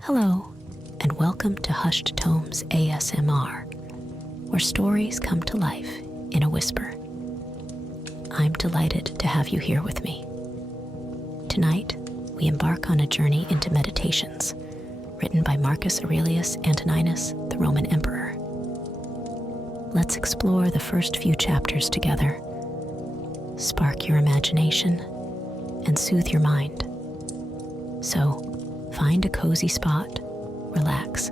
Hello, and welcome to Hushed Tomes ASMR, where stories come to life in a whisper. I'm delighted to have you here with me. Tonight, we embark on a journey into Meditations, written by Marcus Aurelius Antoninus, the Roman Emperor. Let's explore the first few chapters together. Spark your imagination and soothe your mind. So, find a cozy spot, relax,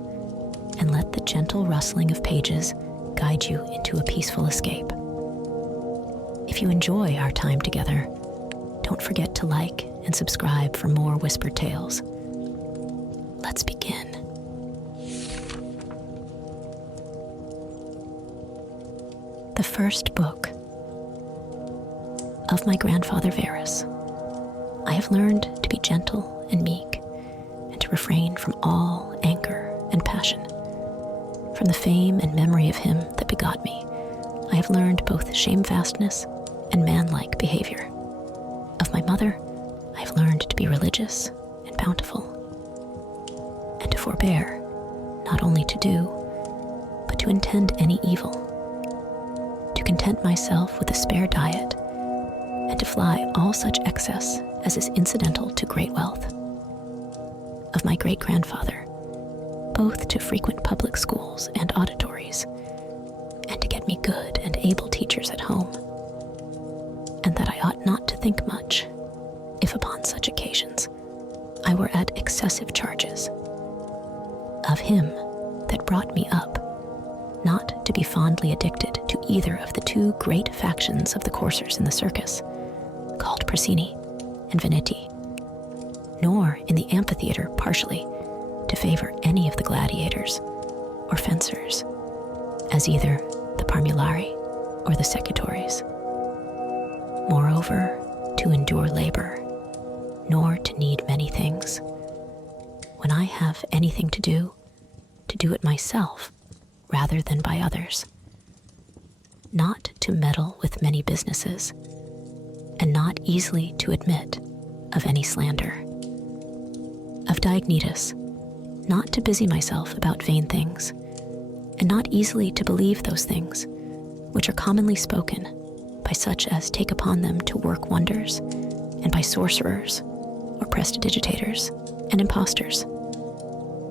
and let the gentle rustling of pages guide you into a peaceful escape. If you enjoy our time together, don't forget to like and subscribe for more whispered tales. Let's begin. The first book. Of my grandfather Varus, I have learned to be gentle and meek, and to refrain from all anger and passion. From the fame and memory of him that begot me, I have learned both shamefastness and manlike behavior. Of my mother, I have learned to be religious and bountiful, and to forbear, not only to do, but to intend any evil, to content myself with a spare diet, and to fly all such excess as is incidental to great wealth. Of my great-grandfather, both to frequent public schools and auditories, and to get me good and able teachers at home, and that I ought not to think much, if upon such occasions I were at excessive charges. Of him that brought me up, not to be fondly addicted to either of the two great factions of the coursers in the circus, called Prasini and Veneti, nor in the amphitheater partially to favor any of the gladiators or fencers, as either the Parmulari or the Secutores. Moreover, to endure labor, nor to need many things. When I have anything to do it myself rather than by others. Not to meddle with many businesses, and not easily to admit of any slander. Of Diognetus, not to busy myself about vain things, and not easily to believe those things which are commonly spoken by such as take upon them to work wonders, and by sorcerers, or prestidigitators, and impostors,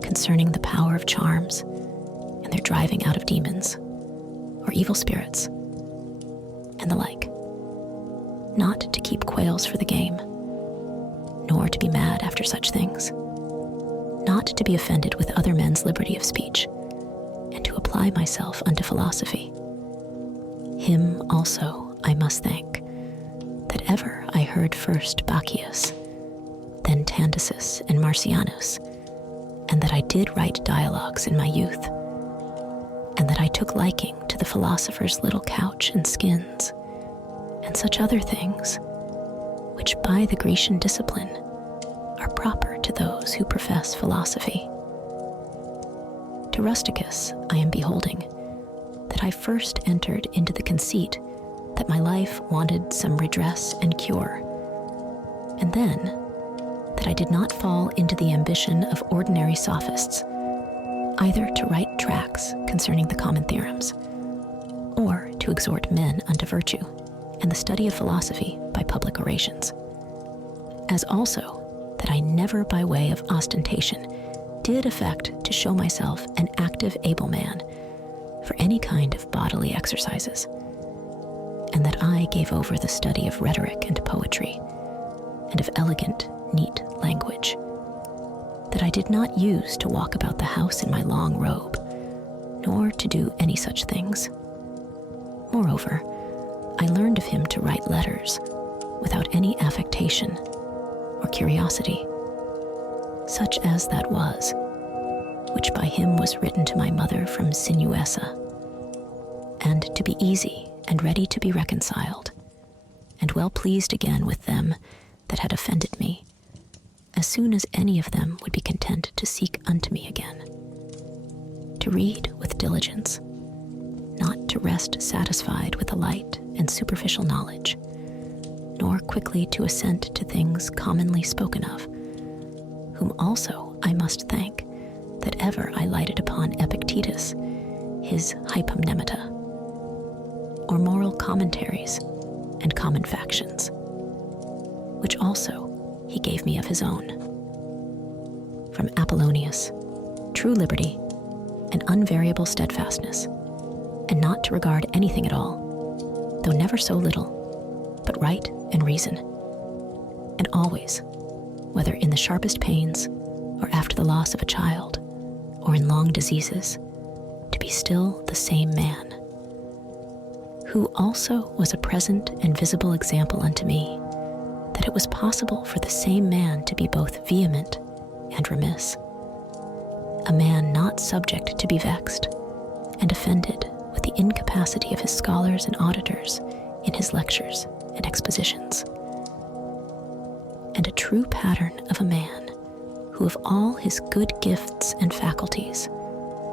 concerning the power of charms, and their driving out of demons, or evil spirits, and the like. Not to keep quails for the game, nor to be mad after such things. Not to be offended with other men's liberty of speech, and to apply myself unto philosophy. Him also I must thank, that ever I heard first Bacchius, then Tandisus and Marcianus, and that I did write dialogues in my youth, and that I took liking to the philosopher's little couch and skins, and such other things, which by the Grecian discipline are proper to those who profess philosophy. To Rusticus I am beholding that I first entered into the conceit that my life wanted some redress and cure, and then that I did not fall into the ambition of ordinary sophists, either to write tracts concerning the common theorems, or to exhort men unto virtue and the study of philosophy by public orations, as also that I never by way of ostentation did affect to show myself an active able man for any kind of bodily exercises, and that I gave over the study of rhetoric and poetry, and of elegant, neat language, that I did not use to walk about the house in my long robe, nor to do any such things. Moreover, I learned of him to write letters without any affectation or curiosity, such as that was, which by him was written to my mother from Sinuessa, and to be easy and ready to be reconciled, and well pleased again with them that had offended me, as soon as any of them would be content to seek unto me again. To read with diligence, not to rest satisfied with a light and superficial knowledge, nor quickly to assent to things commonly spoken of, whom also I must thank that ever I lighted upon Epictetus, his Hypomnemata, or moral commentaries and common factions, which also he gave me of his own. From Apollonius, true liberty and unvariable steadfastness, and not to regard anything at all, though never so little, but right and reason, and always, whether in the sharpest pains or after the loss of a child, or in long diseases, to be still the same man, who also was a present and visible example unto me, that it was possible for the same man to be both vehement and remiss, a man not subject to be vexed and offended with the incapacity of his scholars and auditors in his lectures and expositions, and a true pattern of a man who of all his good gifts and faculties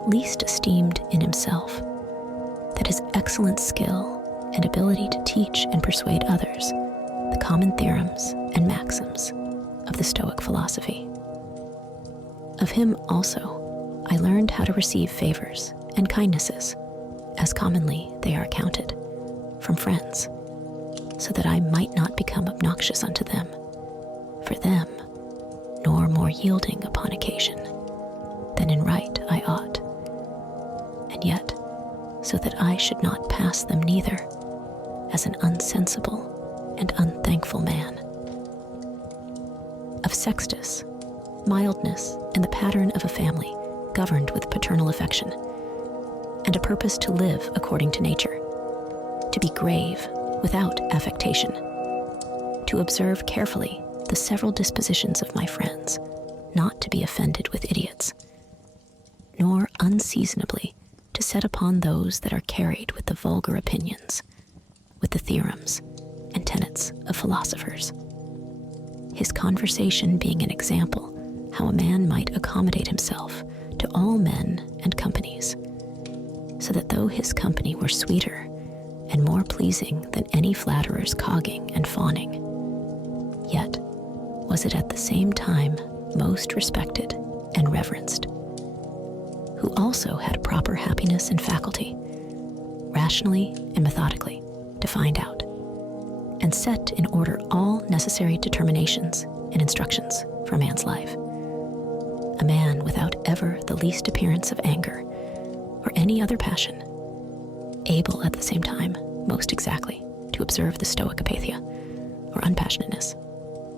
least esteemed in himself, that his excellent skill and ability to teach and persuade others the common theorems and maxims of the Stoic philosophy. Of him also I learned how to receive favors and kindnesses, as commonly they are accounted, from friends, so that I might not become obnoxious unto them, for them, nor more yielding upon occasion than in right I ought, and yet so that I should not pass them neither as an unsensible and unthankful man. Of Sextus, mildness and the pattern of a family governed with paternal affection, and a purpose to live according to nature, to be grave without affectation, to observe carefully the several dispositions of my friends, not to be offended with idiots, nor unseasonably to set upon those that are carried with the vulgar opinions, with the theorems and tenets of philosophers. His conversation being an example how a man might accommodate himself to all men and companies, so that though his company were sweeter and more pleasing than any flatterer's cogging and fawning, yet was it at the same time most respected and reverenced, who also had proper happiness and faculty, rationally and methodically to find out, and set in order all necessary determinations and instructions for man's life. A man without ever the least appearance of anger or any other passion, able at the same time most exactly to observe the Stoic apatheia or unpassionateness,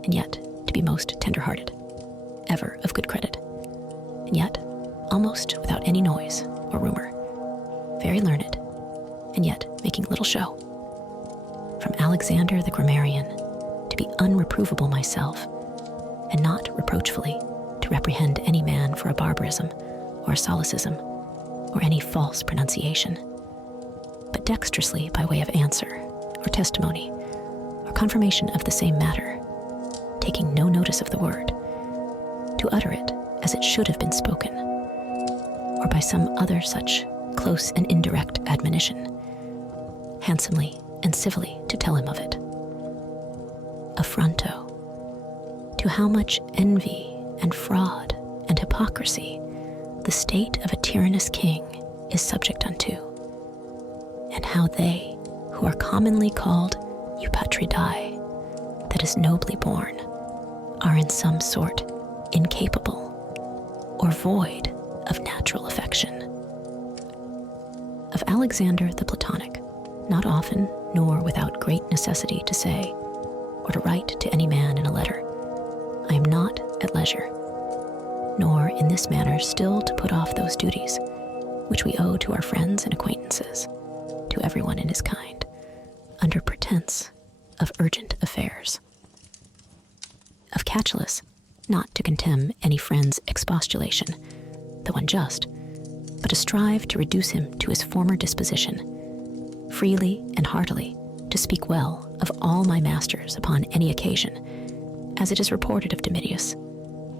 and yet to be most tender-hearted, ever of good credit, and yet almost without any noise or rumor, very learned, and yet making little show. From Alexander the grammarian, to be unreprovable myself, and not reproachfully to reprehend any man for a barbarism or a solecism or any false pronunciation, but dexterously by way of answer or testimony or confirmation of the same matter, taking no notice of the word, to utter it as it should have been spoken, or by some other such close and indirect admonition, handsomely and civilly to tell him of it. Affronto, to how much envy and fraud and hypocrisy the state of a tyrannous king is subject unto, and how they who are commonly called eupatridae, that is nobly born, are in some sort incapable or void of natural affection. Of Alexander the Platonic, not often nor without great necessity to say or to write to any man in a letter, I am not at leisure, nor in this manner still to put off those duties which we owe to our friends and acquaintances, to everyone in his kind, under pretense of urgent affairs. Of Catullus, not to contemn any friend's expostulation, though unjust, but to strive to reduce him to his former disposition, freely and heartily to speak well of all my masters upon any occasion, as it is reported of Domitius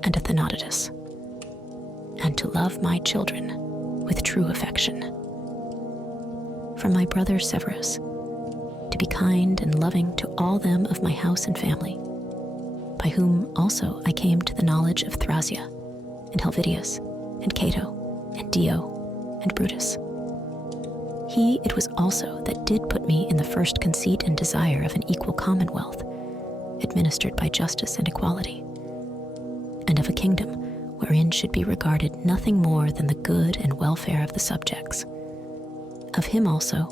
and of Thenodotus, and to love my children with true affection. From my brother Severus, to be kind and loving to all them of my house and family, by whom also I came to the knowledge of Thrasea, and Helvidius, and Cato, and Dio, and Brutus. He it was also that did put me in the first conceit and desire of an equal commonwealth, administered by justice and equality, and of a kingdom wherein should be regarded nothing more than the good and welfare of the subjects. Of him also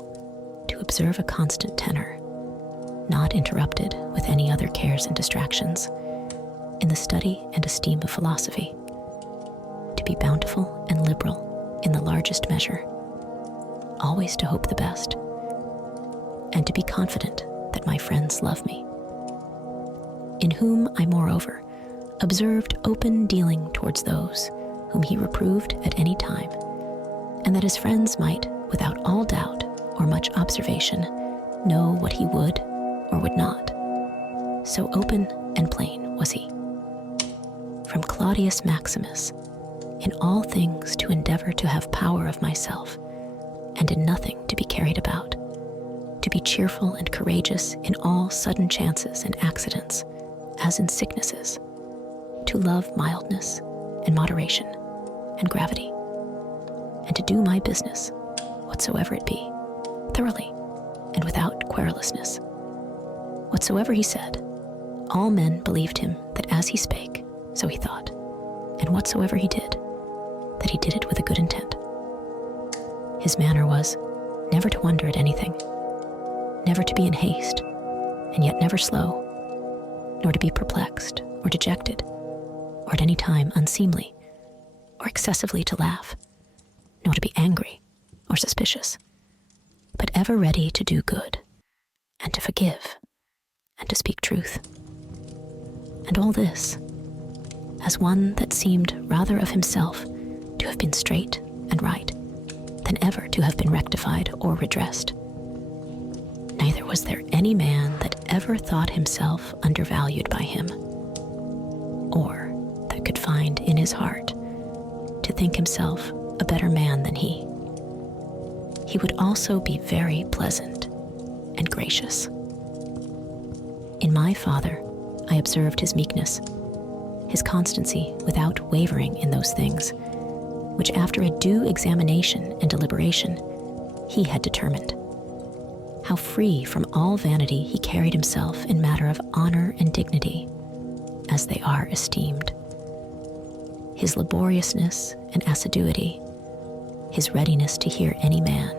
to observe a constant tenor, not interrupted with any other cares and distractions, in the study and esteem of philosophy, to be bountiful and liberal in the largest measure, always to hope the best, and to be confident that my friends love me, in whom I moreover observed open dealing towards those whom he reproved at any time, and that his friends might, without all doubt or much observation, know what he would or would not. So open and plain was he. From Claudius Maximus, in all things to endeavor to have power of myself, and in nothing to be carried about, to be cheerful and courageous in all sudden chances and accidents, as in sicknesses, to love mildness and moderation and gravity, and to do my business, whatsoever it be, thoroughly and without querulousness. Whatsoever he said, all men believed him that as he spake, so he thought, and whatsoever he did, that he did it with a good intent. His manner was never to wonder at anything, never to be in haste, and yet never slow, nor to be perplexed or dejected, or at any time unseemly, or excessively to laugh, nor to be angry or suspicious, but ever ready to do good, and to forgive, and to speak truth. And all this, as one that seemed rather of himself to have been straight and right, than ever to have been rectified or redressed. Neither was there any man that ever thought himself undervalued by him, or that could find in his heart to think himself a better man than he. He would also be very pleasant and gracious. In my father, I observed his meekness, his constancy without wavering in those things, which after a due examination and deliberation, he had determined. How free from all vanity he carried himself in matter of honor and dignity, as they are esteemed. His laboriousness and assiduity, his readiness to hear any man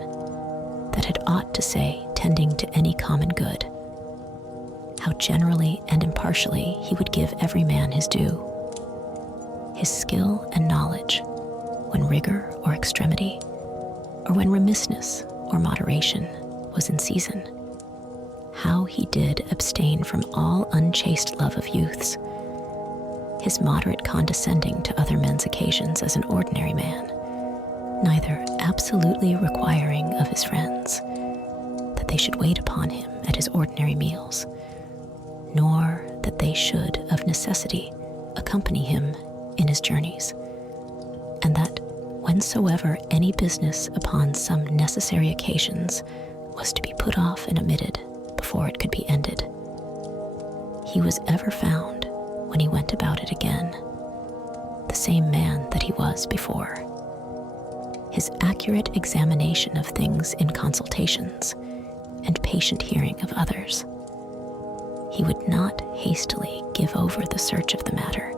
that had aught to say tending to any common good, how generally and impartially he would give every man his due, his skill and knowledge when rigor or extremity, or when remissness or moderation was in season, how he did abstain from all unchaste love of youths, his moderate condescending to other men's occasions as an ordinary man, neither absolutely requiring of his friends that they should wait upon him at his ordinary meals, nor that they should of necessity accompany him in his journeys, and that whensoever any business upon some necessary occasions was to be put off and omitted before it could be ended, he was ever found, when he went about it again, the same man that he was before. His accurate examination of things in consultations, and patient hearing of others. He would not hastily give over the search of the matter,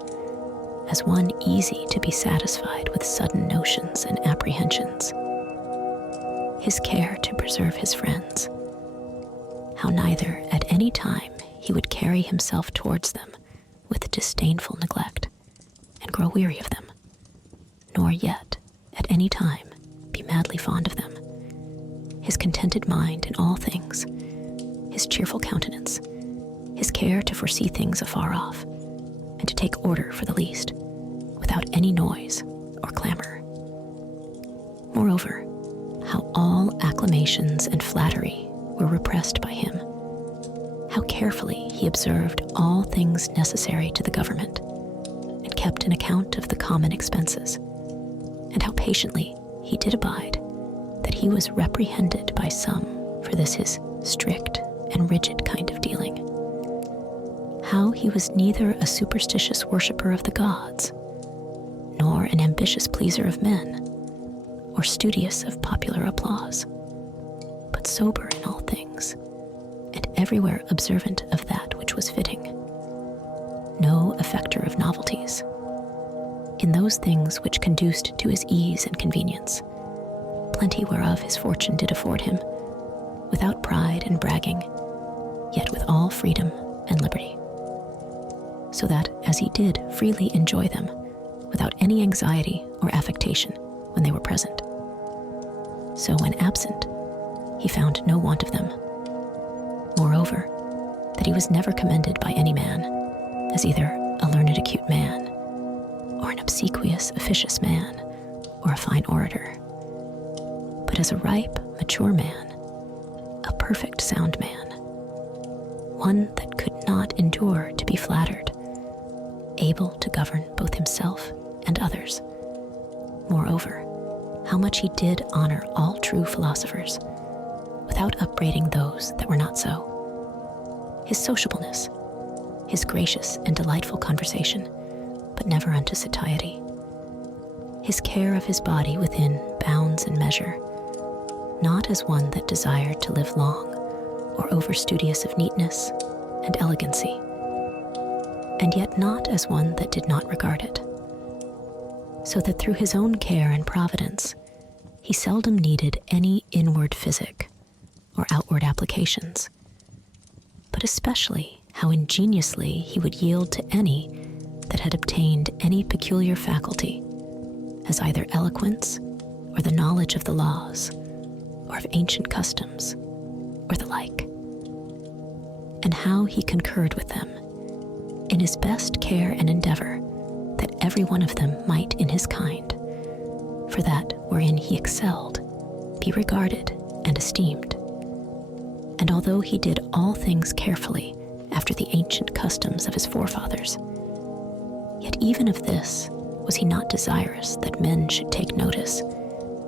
as one easy to be satisfied with sudden notions and apprehensions. His care to preserve his friends, how neither at any time he would carry himself towards them with disdainful neglect, and grow weary of them, nor yet at any time be madly fond of them. His contented mind in all things, his cheerful countenance, his care to foresee things afar off, and to take order for the least, without any noise or clamor. Moreover, how all acclamations and flattery were repressed by him, how carefully he observed all things necessary to the government, and kept an account of the common expenses, and how patiently he did abide that he was reprehended by some for this his strict and rigid kind of dealing. How he was neither a superstitious worshipper of the gods, nor an ambitious pleaser of men, or studious of popular applause, but sober in all things, and everywhere observant of that which was fitting. No affecter of novelties. In those things which conduced to his ease and convenience, plenty whereof his fortune did afford him, without pride and bragging, yet with all freedom and liberty. So that as he did freely enjoy them, without any anxiety or affectation when they were present, so when absent, he found no want of them. Moreover, that he was never commended by any man as either a learned acute man, or an obsequious officious man, or a fine orator, but as a ripe, mature man, a perfect sound man, one that could not endure to be flattered, able to govern both himself and others. Moreover, how much he did honor all true philosophers, without upbraiding those that were not so. His sociableness, his gracious and delightful conversation, but never unto satiety. His care of his body within bounds and measure, not as one that desired to live long, or over-studious of neatness and elegancy, and yet not as one that did not regard it. So that through his own care and providence, he seldom needed any inward physic or outward applications, but especially how ingeniously he would yield to any that had obtained any peculiar faculty, as either eloquence or the knowledge of the laws, or of ancient customs, or the like, and how he concurred with them in his best care and endeavor that every one of them might in his kind, for that wherein he excelled, be regarded and esteemed. And although he did all things carefully after the ancient customs of his forefathers, yet even of this was he not desirous that men should take notice,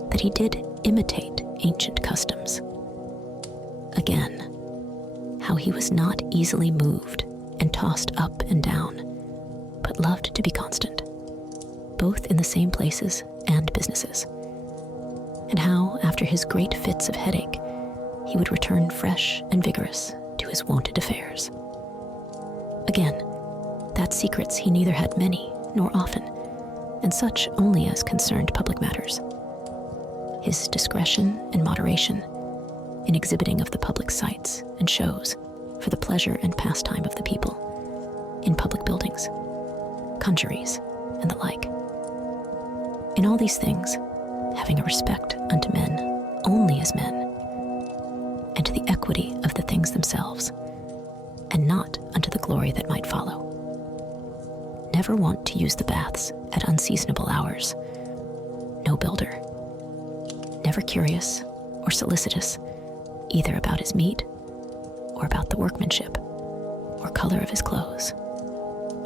that he did imitate ancient customs. Again, how he was not easily moved and tossed up and down, but loved to be constant, both in the same places and businesses, and how, after his great fits of headache, he would return fresh and vigorous to his wonted affairs. Again, that secrets he neither had many nor often, and such only as concerned public matters. His discretion and moderation in exhibiting of the public sights and shows for the pleasure and pastime of the people, in public buildings, conjuries, and the like. In all these things, having a respect unto men only as men, and to the equity of the things themselves, and not unto the glory that might follow. Never wont to use the baths at unseasonable hours. No builder. Never curious or solicitous either about his meat, or about the workmanship, or color of his clothes,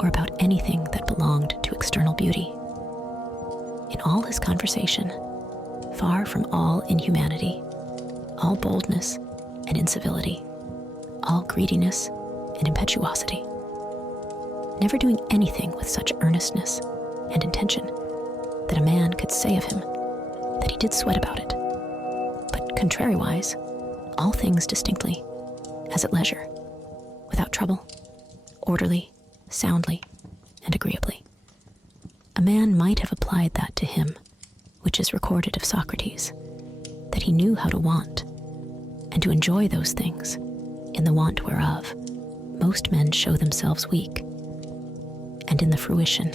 or about anything that belonged to external beauty. In all his conversation, far from all inhumanity, all boldness and incivility, all greediness and impetuosity, never doing anything with such earnestness and intention that a man could say of him that he did sweat about it, but contrariwise, all things distinctly, as at leisure, without trouble, orderly, soundly, and agreeably. A man might have applied that to him, which is recorded of Socrates, that he knew how to want, and to enjoy those things, in the want whereof most men show themselves weak, and in the fruition,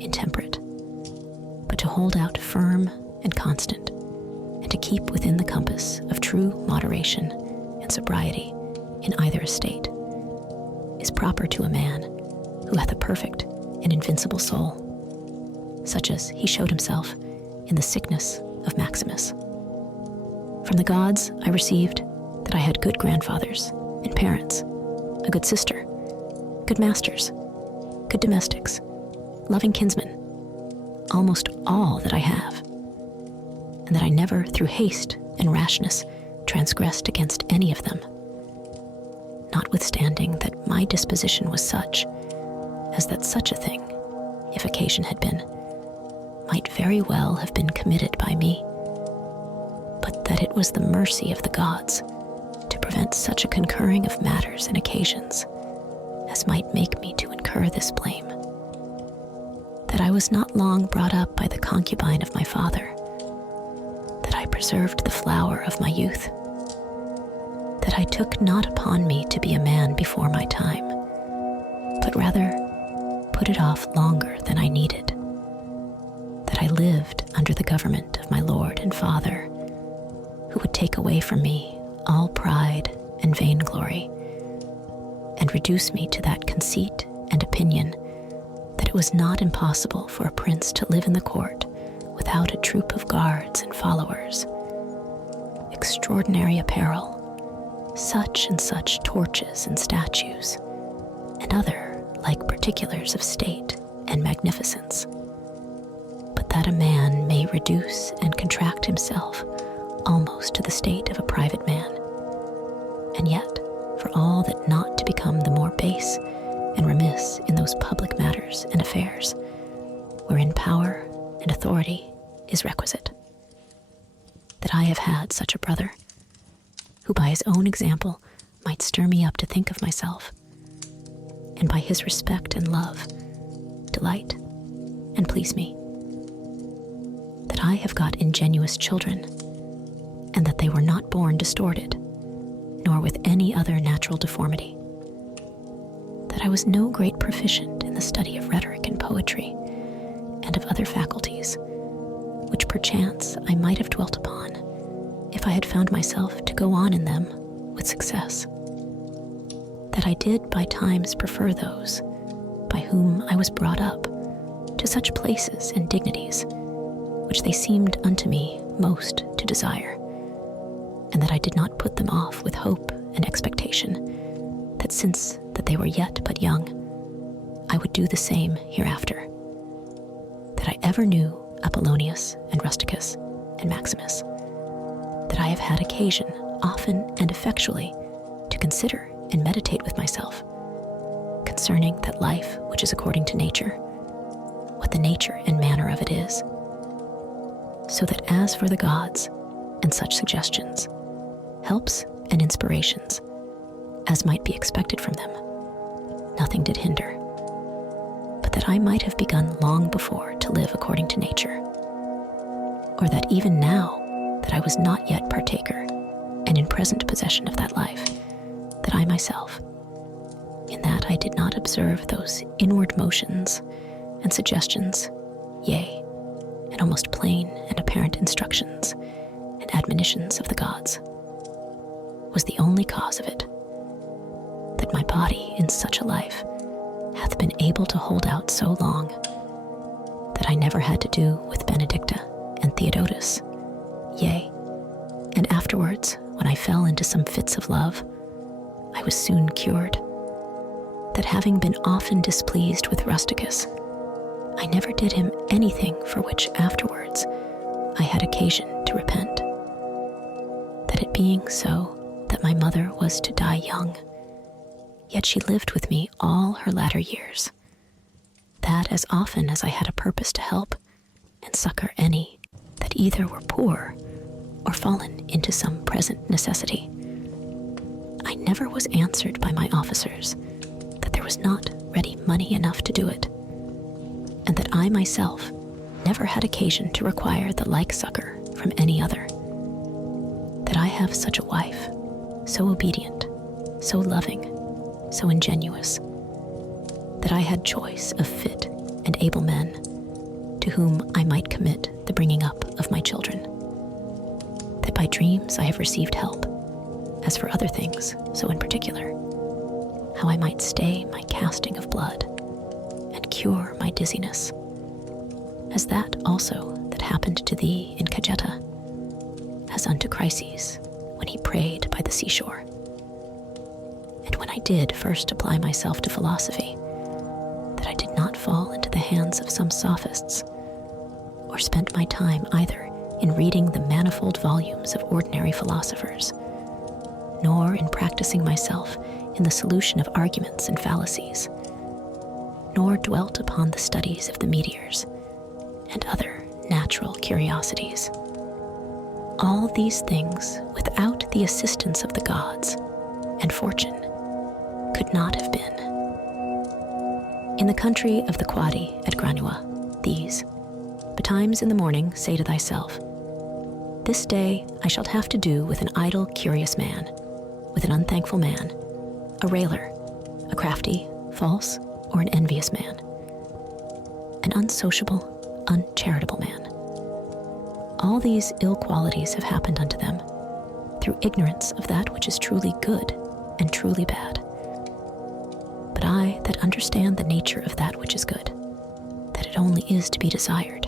intemperate, but to hold out firm and constant, and to keep within the compass of true moderation and sobriety in either estate, is proper to a man who hath a perfect and invincible soul, such as he showed himself in the sickness of Maximus. From the gods I received that I had good grandfathers and parents, a good sister, good masters, good domestics, loving kinsmen, almost all that I have, and that I never through haste and rashness transgressed against any of them, notwithstanding that my disposition was such as that such a thing, if occasion had been, might very well have been committed by me, but that it was the mercy of the gods to prevent such a concurring of matters and occasions as might make me to incur this blame. That I was not long brought up by the concubine of my father, that I preserved the flower of my youth, that I took not upon me to be a man before my time, but rather put it off longer than I needed, that I lived under the government of my Lord and Father, who would take away from me all pride and vainglory, and reduce me to that conceit and opinion that it was not impossible for a prince to live in the court without a troop of guards and followers, extraordinary apparel, such and such torches and statues, and other like particulars of state and magnificence, but that a man may reduce and contract himself almost to the state of a private man, and yet for all that not to become the more base and remiss in those public matters and affairs wherein power and authority is requisite. That I have had such a brother, who by his own example might stir me up to think of myself, and by his respect and love delight and please me. That I have got ingenuous children, and that they were not born distorted, nor with any other natural deformity. That I was no great proficient in the study of rhetoric and poetry, and of other faculties, which perchance I might have dwelt upon, if I had found myself to go on in them with success. That I did by times prefer those by whom I was brought up to such places and dignities which they seemed unto me most to desire, and that I did not put them off with hope and expectation, that since that they were yet but young, I would do the same hereafter. That I ever knew Apollonius and Rusticus and Maximus, that I have had occasion often and effectually to consider and meditate with myself concerning that life which is according to nature, what the nature and manner of it is, so that as for the gods and such suggestions, helps and inspirations, as might be expected from them, nothing did hinder, but that I might have begun long before to live according to nature, or that even now that I was not yet partaker and in present possession of that life, that I myself, in that I did not observe those inward motions and suggestions, yea, and almost plain and apparent instructions and admonitions of the gods, was the only cause of it, that my body in such a life hath been able to hold out so long, that I never had to do with Benedicta and Theodotus, yea, and afterwards, when I fell into some fits of love, I was soon cured. That having been often displeased with Rusticus, I never did him anything for which afterwards I had occasion to repent. That it being so that my mother was to die young, yet she lived with me all her latter years, that as often as I had a purpose to help and succor any that either were poor or fallen into some present necessity, I never was answered by my officers that there was not ready money enough to do it, and that I myself never had occasion to require the like succor from any other. That I have such a wife, so obedient, so loving, so ingenuous, that I had choice of fit and able men to whom I might commit the bringing up of my children. That by dreams I have received help, as for other things, so in particular, how I might stay my casting of blood and cure my dizziness, as that also that happened to thee in Cajeta, as unto Chryses when he prayed by the seashore. And when I did first apply myself to philosophy, that I did not fall into the hands of some sophists, or spent my time either in reading the manifold volumes of ordinary philosophers, nor in practicing myself in the solution of arguments and fallacies, nor dwelt upon the studies of the meteors and other natural curiosities. All these things, without the assistance of the gods and fortune, could not have been. In the country of the Quadi at Granua, these, betimes in the morning, say to thyself, this day I shall have to do with an idle, curious man, with an unthankful man, a railer, a crafty, false, or an envious man, an unsociable, uncharitable man. All these ill qualities have happened unto them through ignorance of that which is truly good and truly bad. But I that understand the nature of that which is good, that it only is to be desired,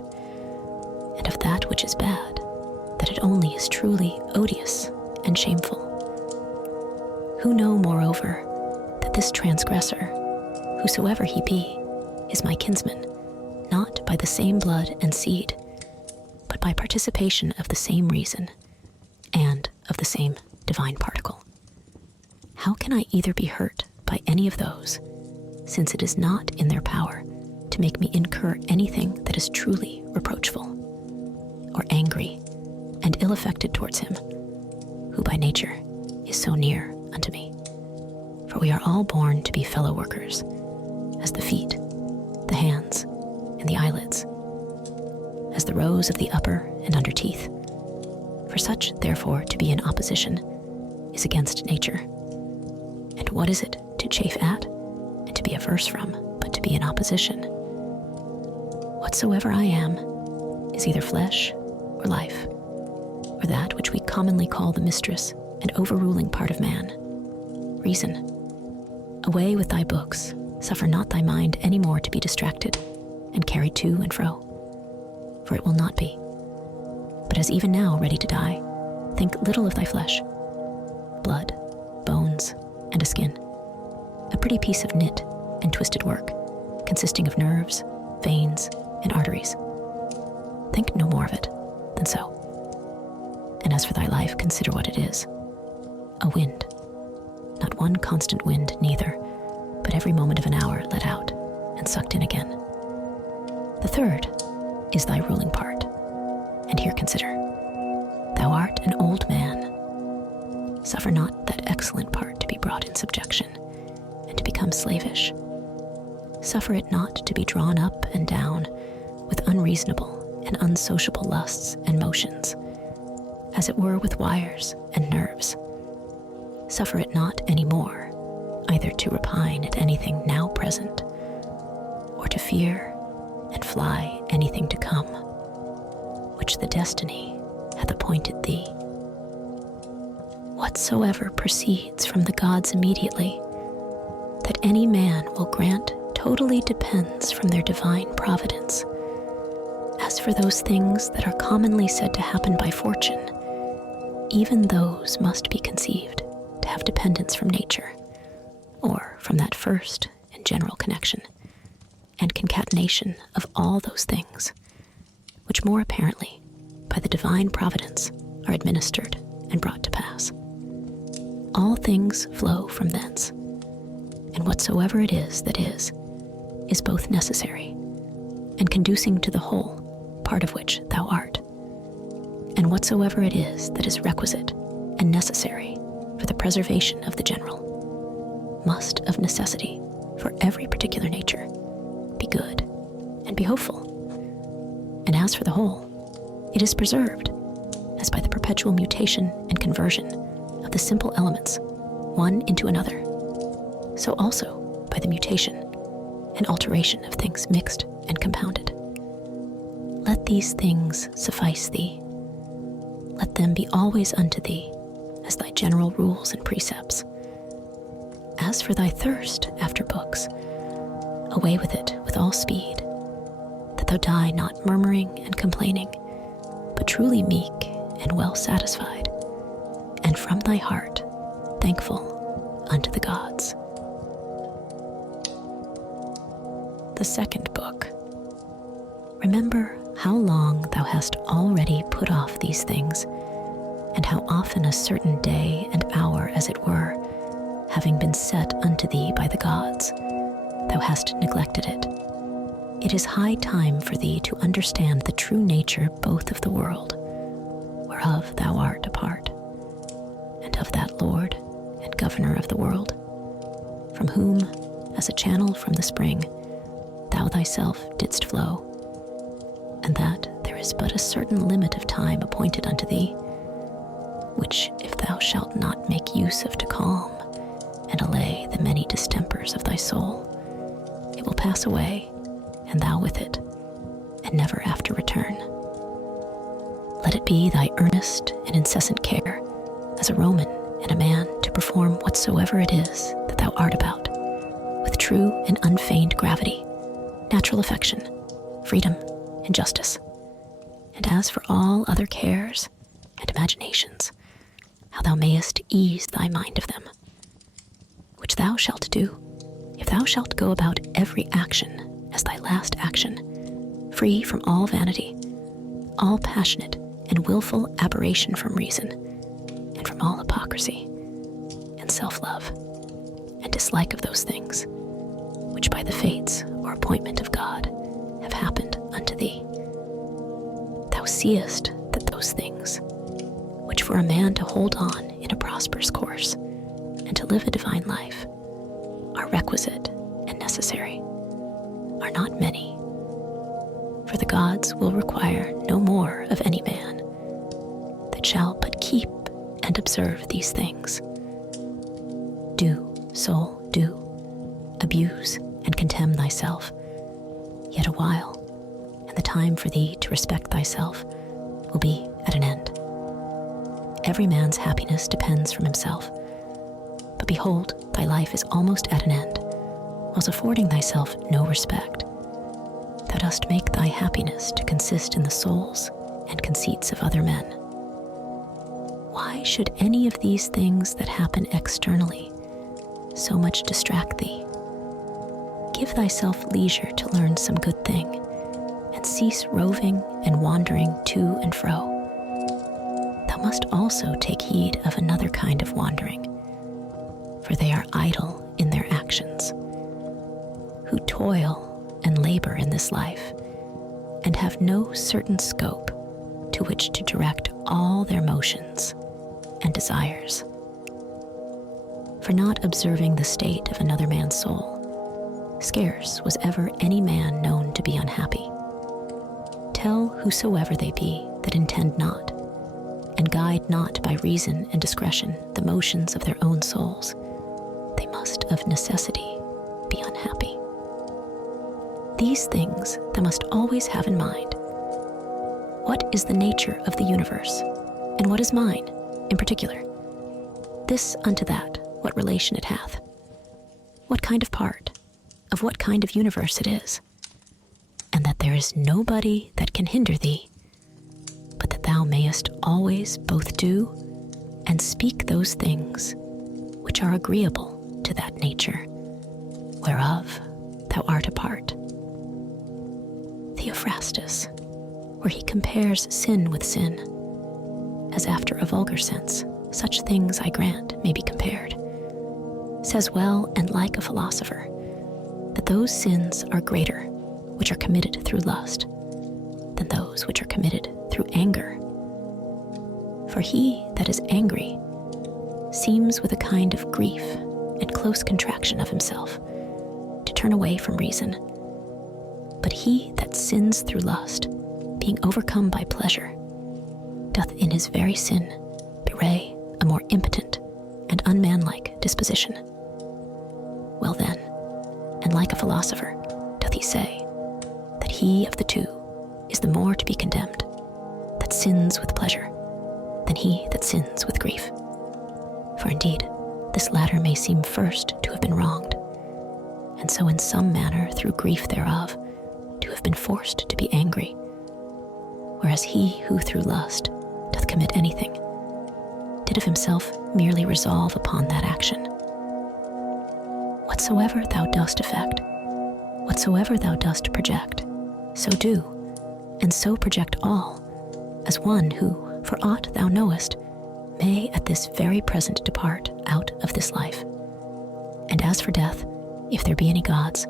and of that which is bad, that it only is truly odious and shameful. Who know, moreover, that this transgressor, whosoever he be, is my kinsman, not by the same blood and seed, but by participation of the same reason and of the same divine particle. How can I either be hurt by any of those, since it is not in their power to make me incur anything that is truly reproachful, or angry and ill-affected towards him, who by nature is so near unto me? For we are all born to be fellow workers, as the feet, the hands, and the eyelids, as the rows of the upper and under teeth. For such, therefore, to be in opposition is against nature. And what is it to chafe at, and to be averse from, but to be in opposition? Whatsoever I am is either flesh or life, or that which we commonly call the mistress and overruling part of man, reason. Away with thy books, suffer not thy mind any more to be distracted and carried to and fro, for it will not be. But as even now ready to die, think little of thy flesh, blood, bones, and a skin, a pretty piece of knit and twisted work, consisting of nerves, veins, and arteries. Think no more of it than so. And as for thy life, consider what it is, a wind, not one constant wind neither, but every moment of an hour let out and sucked in again. The third is thy ruling part, and here consider. Thou art an old man. Suffer not that excellent part to be brought in subjection, and to become slavish. Suffer it not to be drawn up and down with unreasonable and unsociable lusts and motions, as it were with wires and nerves. Suffer it not any more, either to repine at anything now present, or to fear and fly anything to come, which the destiny hath appointed thee. Whatsoever proceeds from the gods immediately, that any man will grant totally depends from their divine providence. As for those things that are commonly said to happen by fortune, even those must be conceived to have dependence from nature, or from that first and general connection and concatenation of all those things, which more apparently, by the divine providence, are administered and brought to pass. All things flow from thence, and whatsoever it is that is both necessary, and conducing to the whole, part of which thou art. And whatsoever it is that is requisite and necessary for the preservation of the general, must of necessity, for every particular nature, be good and be hopeful. And as for the whole, it is preserved, as by the perpetual mutation and conversion of the simple elements, one into another, so also by the mutation and alteration of things mixed and compounded. Let these things suffice thee. Let them be always unto thee as thy general rules and precepts. As for thy thirst after books, away with it with all speed, that thou die not murmuring and complaining, but truly meek and well satisfied, and from thy heart thankful unto the gods. The second book. Remember how long thou hast already put off these things, and how often a certain day and hour, as it were, having been set unto thee by the gods, thou hast neglected it, it is high time for thee to understand the true nature both of the world, whereof thou art a part, and of that Lord and Governor of the world, from whom, as a channel from the spring, thou thyself didst flow, and that there is but a certain limit of time appointed unto thee, which if thou shalt not make use of to calm and allay the many distempers of thy soul, it will pass away, and thou with it, and never after return. Let it be thy earnest and incessant care, as a Roman and a man, to perform whatsoever it is that thou art about, with true and unfeigned gravity, natural affection, freedom, and justice. And as for all other cares and imaginations, how thou mayest ease thy mind of them, which thou shalt do, if thou shalt go about every action as thy last action, free from all vanity, all passionate and willful aberration from reason, and from all hypocrisy and self-love, and dislike of those things which by the fates or appointment of God have happened unto thee. Thou seest that those things, which for a man to hold on in a prosperous course, and to live a divine life, are requisite and necessary, are not many. For the gods will require no more of any man that shall but keep and observe these things. Do, soul, do, abuse and contemn thyself, yet a while, and the time for thee to respect thyself will be at an end. Every man's happiness depends from himself, but behold, thy life is almost at an end, whilst affording thyself no respect. Thou dost make thy happiness to consist in the souls and conceits of other men. Why should any of these things that happen externally so much distract thee? Give thyself leisure to learn some good thing, and cease roving and wandering to and fro. Thou must also take heed of another kind of wandering, for they are idle in their actions, who toil and labor in this life, and have no certain scope to which to direct all their motions and desires. For not observing the state of another man's soul, scarce was ever any man known to be unhappy. Tell whosoever they be that intend not, and guide not by reason and discretion the motions of their own souls, they must of necessity be unhappy. These things thou must always have in mind. What is the nature of the universe, and what is mine, in particular? This unto that, what relation it hath, what kind of part, of what kind of universe it is, and that there is nobody that can hinder thee, but that thou mayest always both do and speak those things which are agreeable to that nature, whereof thou art a part. Theophrastus, where he compares sin with sin, as after a vulgar sense, such things I grant may be compared, says well and like a philosopher, that those sins are greater which are committed through lust than those which are committed through anger. For he that is angry seems with a kind of grief and close contraction of himself to turn away from reason. But he that sins through lust, being overcome by pleasure, doth in his very sin bewray a more impotent and unmanlike disposition. Well then, and like a philosopher, doth he say that he of the two is the more to be condemned that sins with pleasure than he that sins with grief. For indeed, this latter may seem first to have been wronged, and so in some manner through grief thereof to have been forced to be angry, whereas he who through lust doth commit anything did of himself merely resolve upon that action. Whatsoever thou dost effect, whatsoever thou dost project, so do, and so project all, as one who, for aught thou knowest, may at this very present depart out of this life. And as for death, if there be any gods,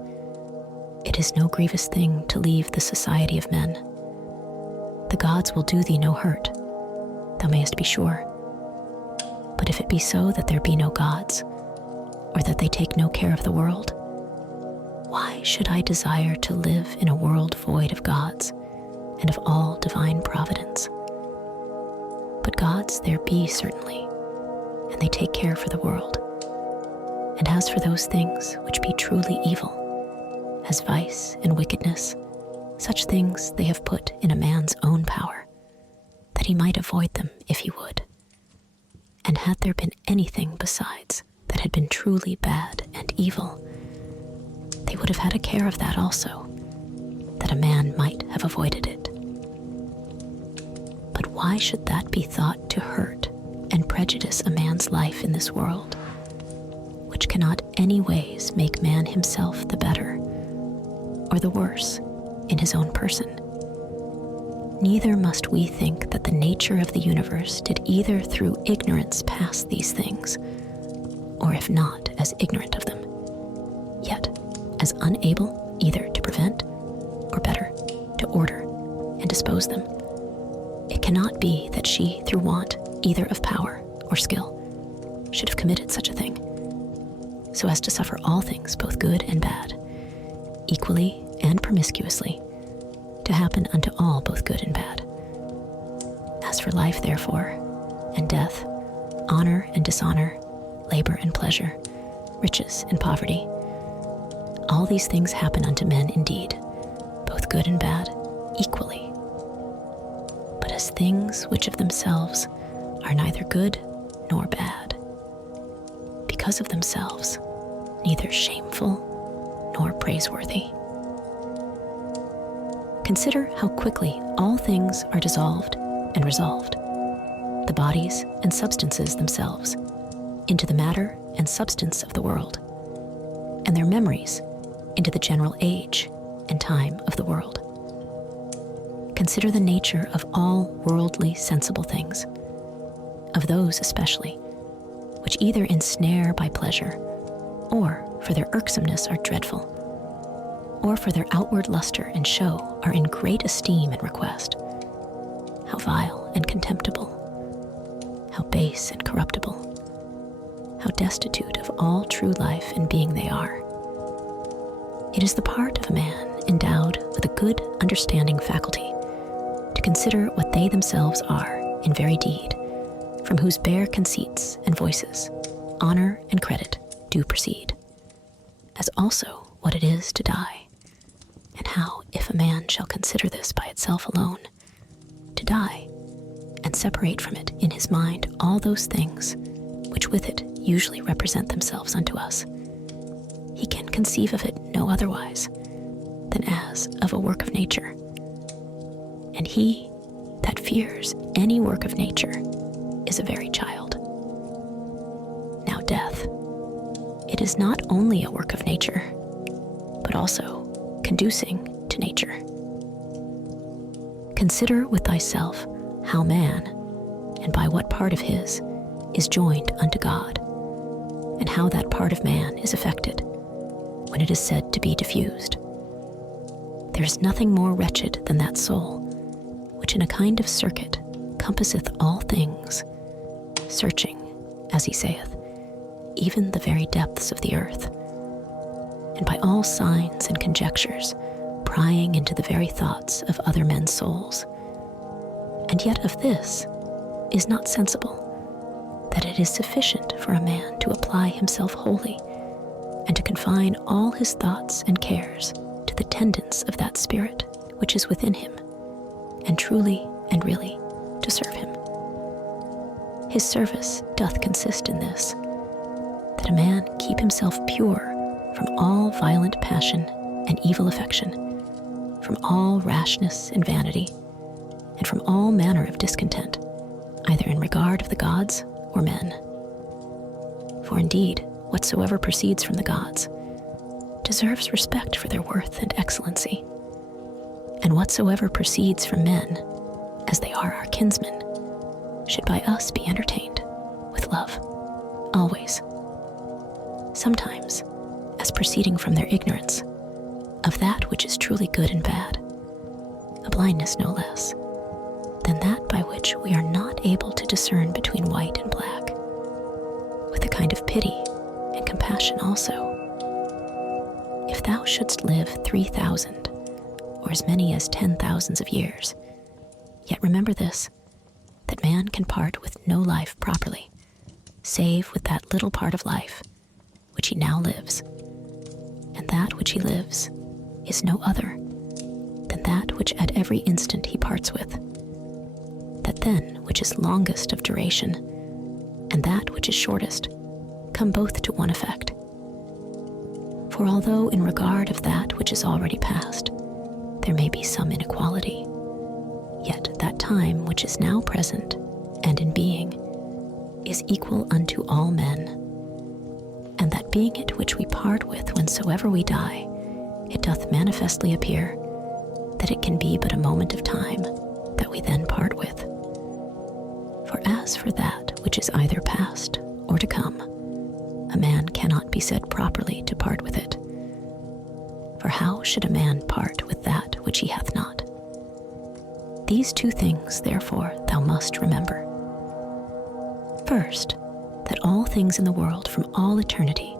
It is no grievous thing to leave the society of men. The gods will do thee no hurt, thou mayest be sure. But if it be so that there be no gods, or that they take no care of the world, why should I desire to live in a world void of gods and of all divine providence? But gods there be certainly, and they take care for the world. And as for those things which be truly evil, as vice and wickedness, such things they have put in a man's own power, that he might avoid them if he would. And had there been anything besides that had been truly bad and evil, they would have had a care of that also, that a man might have avoided it. But why should that be thought to hurt and prejudice a man's life in this world, which cannot any ways make man himself the better, or the worse in his own person? Neither must we think that the nature of the universe did either through ignorance pass these things, or if not as ignorant of them, yet as unable either to prevent, or better, to order and dispose them. It cannot be that she, through want either of power or skill, should have committed such a thing, so as to suffer all things, both good and bad, equally and promiscuously, to happen unto all, both good and bad. As for life, therefore, and death, honor and dishonor, labor and pleasure, riches and poverty, all these things happen unto men indeed, both good and bad, equally, but as things which of themselves are neither good nor bad, because of themselves, neither shameful nor praiseworthy. Consider how quickly all things are dissolved and resolved, the bodies and substances themselves, into the matter and substance of the world, and their memories into the general age and time of the world. Consider the nature of all worldly sensible things, of those especially, which either ensnare by pleasure, or for their irksomeness are dreadful, or for their outward luster and show are in great esteem and request. How vile and contemptible, how base and corruptible, how destitute of all true life and being they are. It is the part of a man endowed with a good understanding faculty to consider what they themselves are in very deed, from whose bare conceits and voices honor and credit do proceed, as also what it is to die, and how, if a man shall consider this by itself alone, to die, and separate from it in his mind all those things which with it usually represent themselves unto us, he can conceive of it no otherwise than as of a work of nature. And he that fears any work of nature is a very child. Now death, it is not only a work of nature, but also conducing to nature. Consider with thyself how man, and by what part of his, is joined unto God, and how that part of man is affected when it is said to be diffused. There is nothing more wretched than that soul, which in a kind of circuit compasseth all things, searching, as he saith, even the very depths of the earth, and by all signs and conjectures prying into the very thoughts of other men's souls, and yet of this is not sensible, that it is sufficient for a man to apply himself wholly, and to confine all his thoughts and cares to the tendance of that spirit which is within him, and truly and really to serve him. His service doth consist in this, that a man keep himself pure from all violent passion and evil affection, from all rashness and vanity, and from all manner of discontent, either in regard of the gods or men. For indeed, whatsoever proceeds from the gods deserves respect for their worth and excellency, and whatsoever proceeds from men, as they are our kinsmen, should by us be entertained with love, always. Sometimes, as proceeding from their ignorance, of that which is truly good and bad, a blindness no less than that by which we are not able to discern between white and black, with a kind of pity and compassion also. If thou shouldst live 3,000, or as many as 10,000 of years, yet remember this, that man can part with no life properly, save with that little part of life which he now lives, and that which he lives is no other than that which at every instant he parts with, that then which is longest of duration and that which is shortest come both to one effect. For although in regard of that which is already past, there may be some inequality, yet that time which is now present and in being is equal unto all men, and that being it which we part with whensoever we die, it doth manifestly appear that it can be but a moment of time that we then part with. For as for that which is either past or to come, a man cannot be said properly to part with it. For how should a man part with that which he hath not? These two things, therefore, thou must remember. First, that all things in the world from all eternity,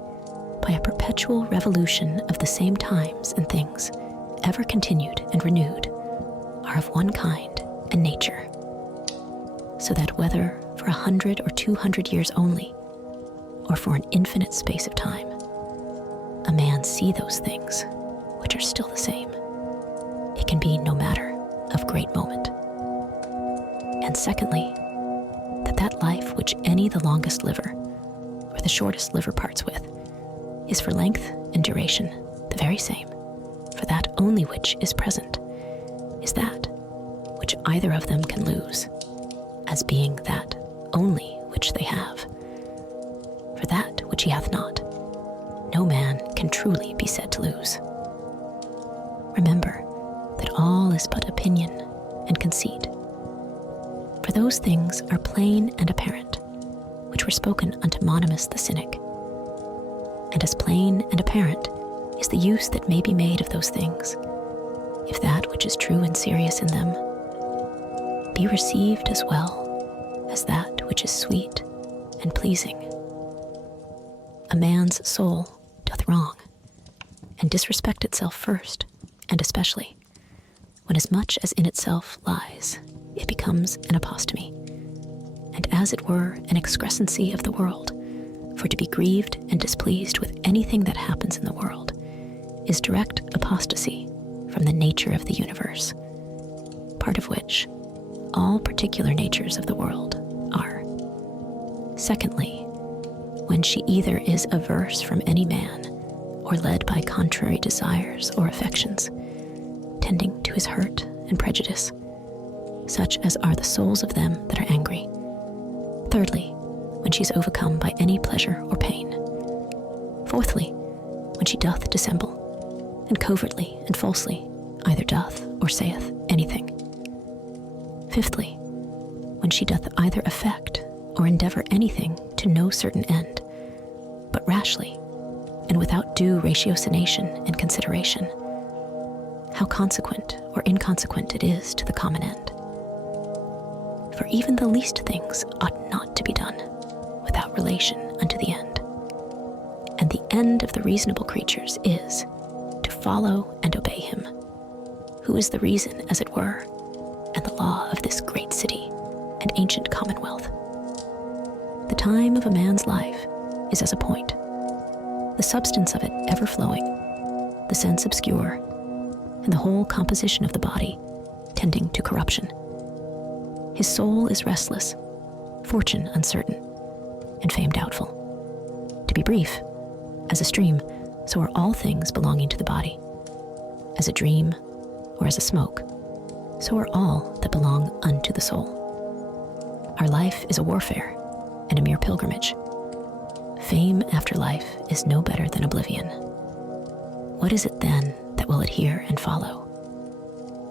by a perpetual revolution of the same times and things, ever continued and renewed, are of one kind and nature, so that whether for 100 or 200 years only, or for an infinite space of time, a man see those things which are still the same, it can be no matter of great moment. And secondly, that life which any the longest liver, or the shortest liver parts with, is for length and duration the very same, for that only which is present is that which either of them can lose, as being that only which they have. For that which he hath not, no man can truly be said to lose. Remember that all is but opinion and conceit. For those things are plain and apparent, which were spoken unto Monimus the Cynic. And as plain and apparent is the use that may be made of those things, if that which is true and serious in them be received as well as that which is sweet and pleasing. A man's soul doth wrong and disrespect itself first, and especially when as much as in itself lies, it becomes an apostemy, and as it were an excrescency of the world, for to be grieved and displeased with anything that happens in the world is direct apostasy from the nature of the universe, part of which all particular natures of the world are. Secondly, when she either is averse from any man, or led by contrary desires or affections, tending to his hurt and prejudice, such as are the souls of them that are angry. Thirdly, when she is overcome by any pleasure or pain. Fourthly, when she doth dissemble, and covertly and falsely either doth or saith anything. Fifthly, when she doth either affect or endeavor anything to no certain end, but rashly, and without due ratiocination and consideration, how consequent or inconsequent it is to the common end. For even the least things ought not to be done without relation unto the end. And the end of the reasonable creatures is to follow and obey him, who is the reason, as it were, and the law of this great city and ancient commonwealth. The time of a man's life is as a point, the substance of it ever flowing, the sense obscure, and the whole composition of the body tending to corruption. His soul is restless, fortune uncertain, and fame doubtful. To be brief, as a stream, so are all things belonging to the body. As a dream, or as a smoke, so are all that belong unto the soul. Our life is a warfare and a mere pilgrimage. Fame after life is no better than oblivion. What is it then that will adhere and follow?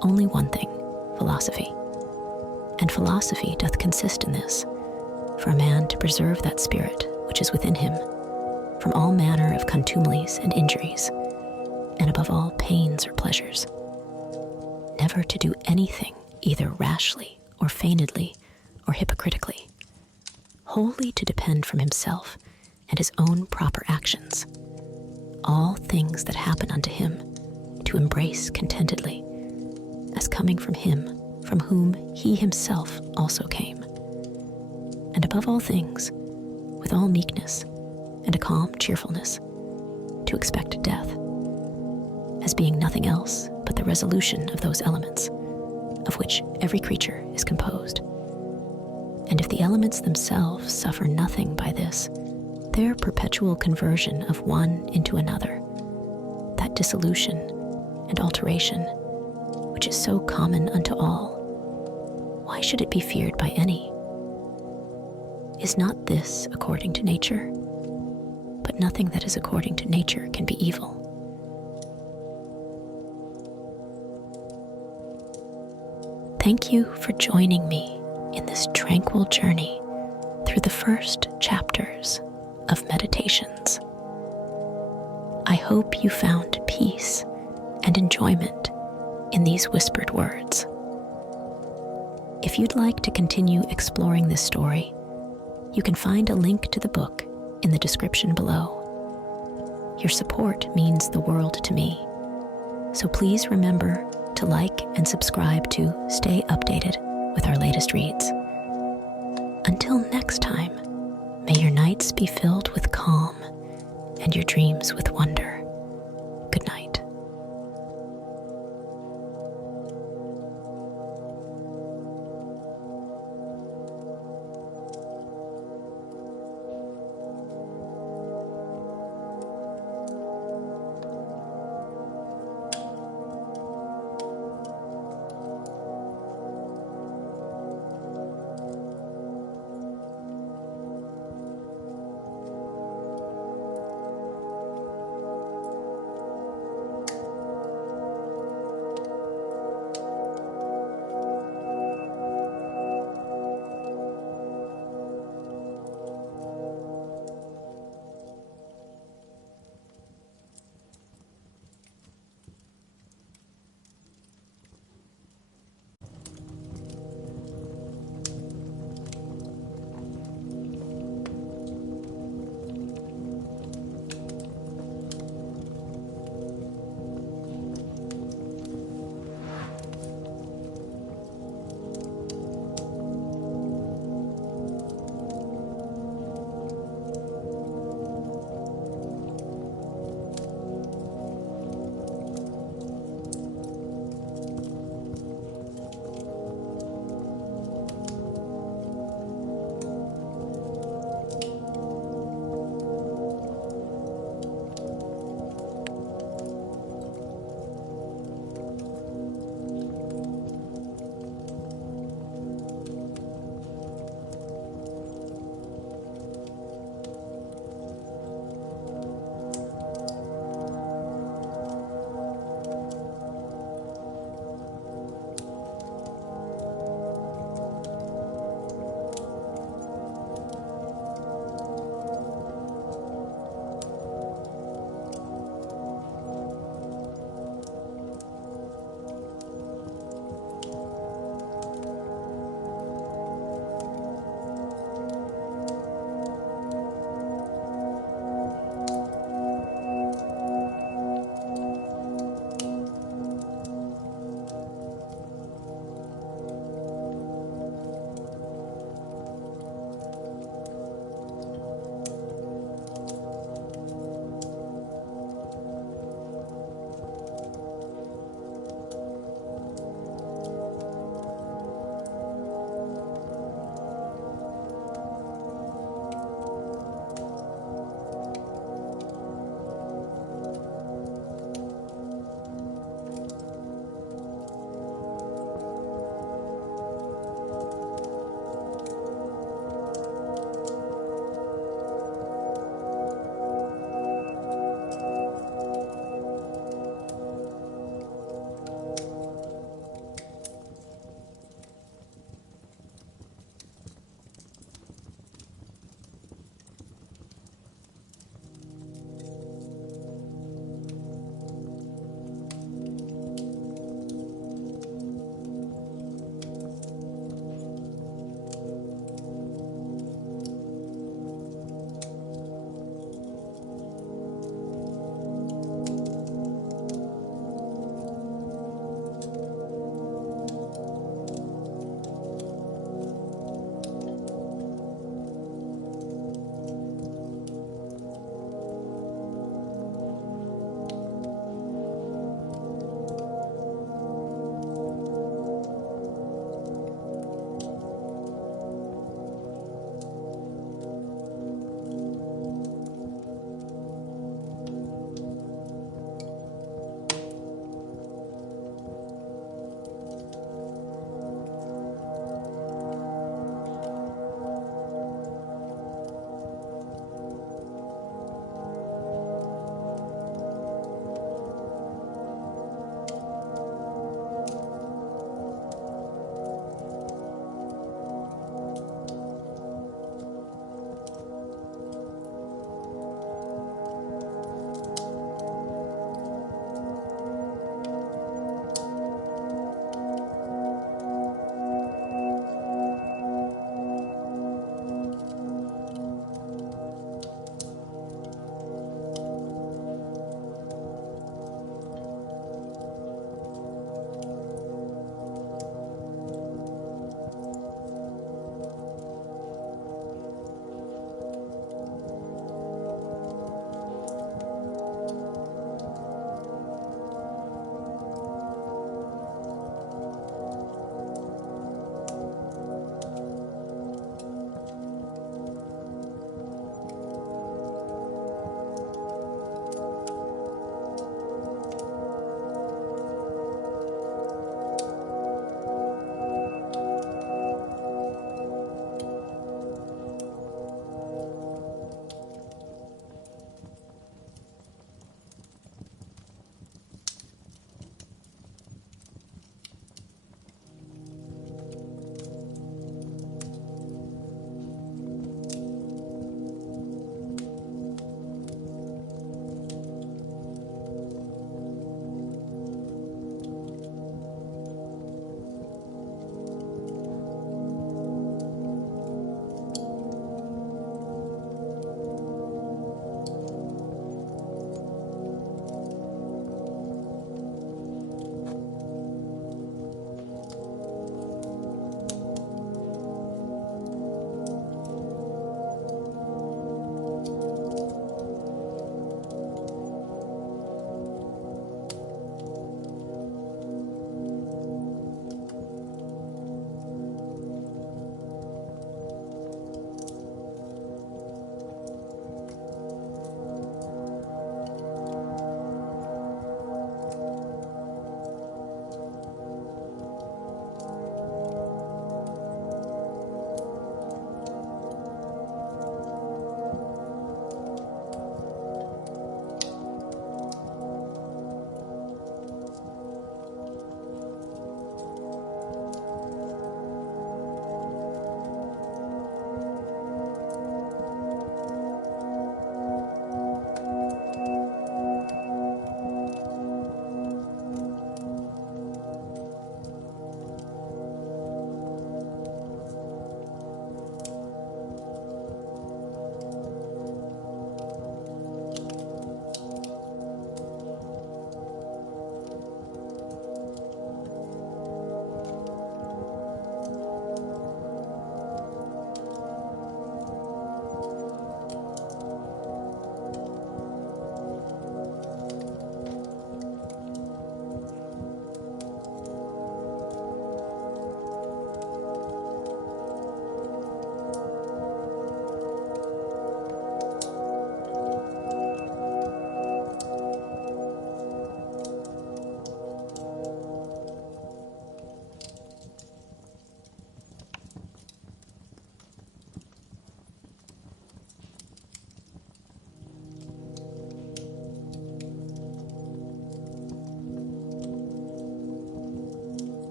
Only one thing, philosophy. And philosophy doth consist in this, for a man to preserve that spirit which is within him from all manner of contumelies and injuries, and above all pains or pleasures. Never to do anything either rashly or feignedly or hypocritically, wholly to depend from himself and his own proper actions, all things that happen unto him to embrace contentedly, as coming from him from whom he himself also came. And above all things, with all meekness and a calm cheerfulness, to expect death, as being nothing else but the resolution of those elements, of which every creature is composed. And if the elements themselves suffer nothing by this, their perpetual conversion of one into another, that dissolution and alteration, which is so common unto all, why should it be feared by any? Is not this according to nature? But nothing that is according to nature can be evil. Thank you for joining me in this tranquil journey through the first chapters of Meditations. I hope you found peace and enjoyment in these whispered words. If you'd like to continue exploring this story, you can find a link to the book in the description below. Your support means the world to me, so please remember to like and subscribe to stay updated with our latest reads. Until next time, may your nights be filled with calm and your dreams with wonder.